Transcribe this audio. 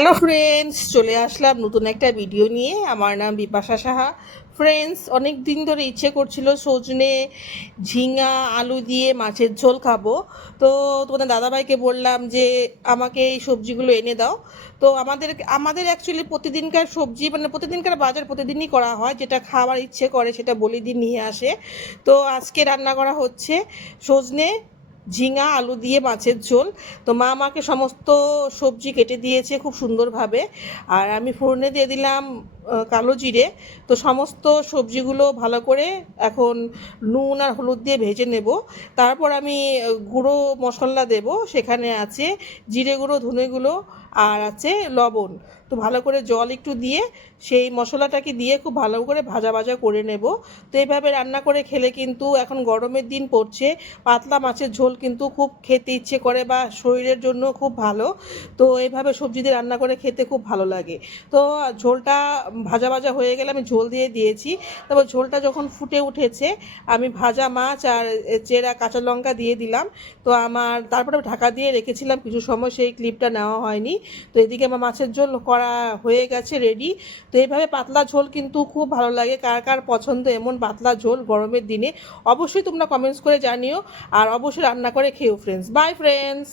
Hello friends, চলে আসলাম নতুন একটা ভিডিও নিয়ে। আমার নাম বিপাশা সাহা। ফ্রেন্ডস, অনেক দিন ধরে ইচ্ছে করছিল সজনে, ঝিঙা, আলু দিয়ে মাছের ঝোল খাবো। তো তোমাদের দাদাভাইকে বললাম যে আমাকে এই সবজিগুলো এনে দাও। তো আমাদের অ্যাকচুয়ালি প্রতিদিনকার সবজি, মানে প্রতিদিনকার বাজার প্রতিদিনই করা হয়, যেটা খাওয়ার ইচ্ছে করে সেটা বলি দিয়ে নিয়ে আসে। তো আজকে রান্না করা হচ্ছে সজনে, ঝিঙা, আলু দিয়ে মাছের ঝোল। তো মা আমাকে সমস্ত সবজি কেটে দিয়েছে খুব সুন্দরভাবে, আর আমি ফোড়নে দিয়ে দিলাম কালো জিরে। তো সমস্ত সবজিগুলো ভালো করে এখন নুন আর হলুদ দিয়ে ভেজে নেব। তারপর আমি গুঁড়ো মশলা দেব, সেখানে আছে জিরে গুঁড়ো, ধনে গুঁড়ো, আর আছে লবণ। তো ভালো করে জল একটু দিয়ে সেই মশলাটাকে দিয়ে খুব ভালো করে ভাজা ভাজা করে নেব। তো এইভাবে রান্না করে খেলে কিন্তু, এখন গরমের দিন পড়ছে, পাতলা মাছের ঝোল কিন্তু খুব খেতে ইচ্ছে করে বা শরীরের জন্য খুব ভালো। তো এইভাবে সবজি দিয়ে রান্না করে খেতে খুব ভালো লাগে। তো ঝোলটা ভাজা ভাজা হয়ে গেলে আমি ঝোল দিয়ে দিয়েছি। তারপর ঝোলটা যখন ফুটে উঠেছে, আমি ভাজা মাছ আর চেরা কাঁচা লঙ্কা দিয়ে দিলাম। তো তারপরে ঢাকা দিয়ে রেখেছিলাম কিছু সময়, সেই ক্লিপটা নেওয়া হয়নি। তো এদিকে আমার মাছের ঝোল করা হয়ে গেছে, রেডি। তো এইভাবে পাতলা ঝোল কিন্তু খুব ভালো লাগে। কার কার পছন্দ এমন পাতলা ঝোল গরমের দিনে, অবশ্যই তোমরা কমেন্টস করে জানিও। আর অবশ্যই রান্না করে খেও ফ্রেন্ডস। By friends.